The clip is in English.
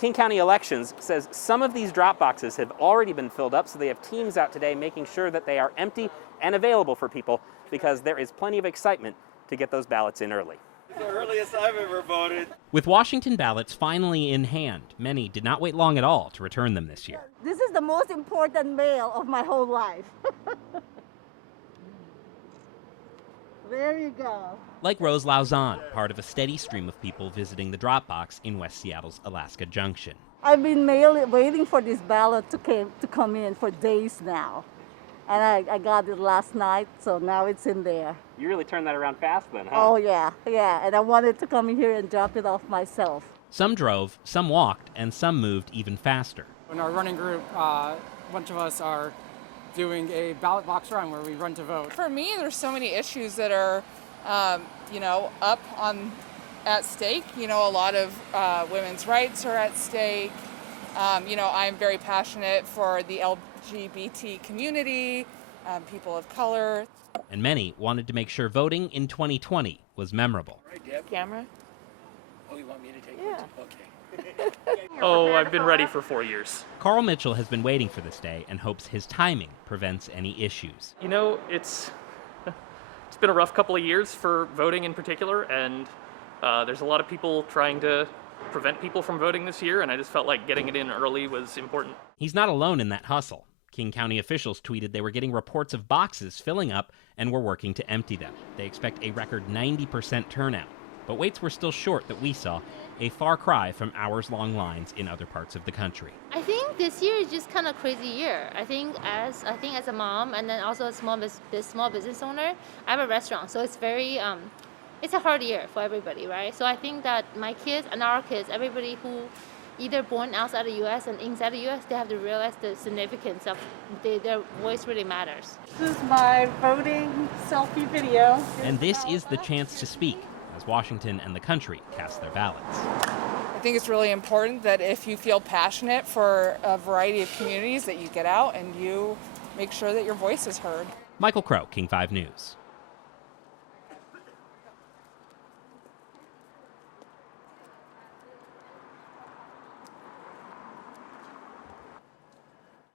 King County Elections says some of these drop boxes have already been filled up, so they have teams out today making sure that they are empty and available for people because there is plenty of excitement to get those ballots in early. The earliest I've ever voted. With Washington ballots finally in hand, many did not wait long at all to return them this year. This is the most important mail of my whole life. There you go. Like Rose Lauzon, part of a steady stream of people visiting the drop box in West Seattle's Alaska Junction. I've been waiting for this ballot to come in for days now. And I got it last night, so now it's in there. You really turned that around fast then, huh? Oh, yeah. And I wanted to come in here and drop it off myself. Some drove, some walked, and some moved even faster. In our running group, a bunch of us are doing a ballot box run where we run to vote. For me, there's so many issues that are, up at stake. A lot of women's rights are at stake. I'm very passionate for the LGBT community, people of color. And many wanted to make sure voting in 2020 was memorable. Right, Deb? Camera? Oh, you want me to take Yeah. it? Okay. Oh, I've been ready for 4 years. Carl Mitchell has been waiting for this day and hopes his timing prevents any issues. It's been a rough couple of years for voting in particular, and there's a lot of people trying to prevent people from voting this year, and I just felt like getting it in early was important. He's not alone in that hustle. King County officials tweeted they were getting reports of boxes filling up and were working to empty them. They expect a record 90% turnout. But waits were still short that we saw, a far cry from hours-long lines in other parts of the country. I think this year is just kind of crazy year. I think as a mom and then also a small business owner, I have a restaurant, so it's very it's a hard year for everybody, right? So I think that my kids and our kids, everybody who either born outside the U.S. and inside the U.S., they have to realize the significance of their voice really matters. This is my voting selfie video. And this is the chance to speak as Washington and the country cast their ballots. I think it's really important that if you feel passionate for a variety of communities, that you get out and you make sure that your voice is heard. Michael Crow, King 5 News.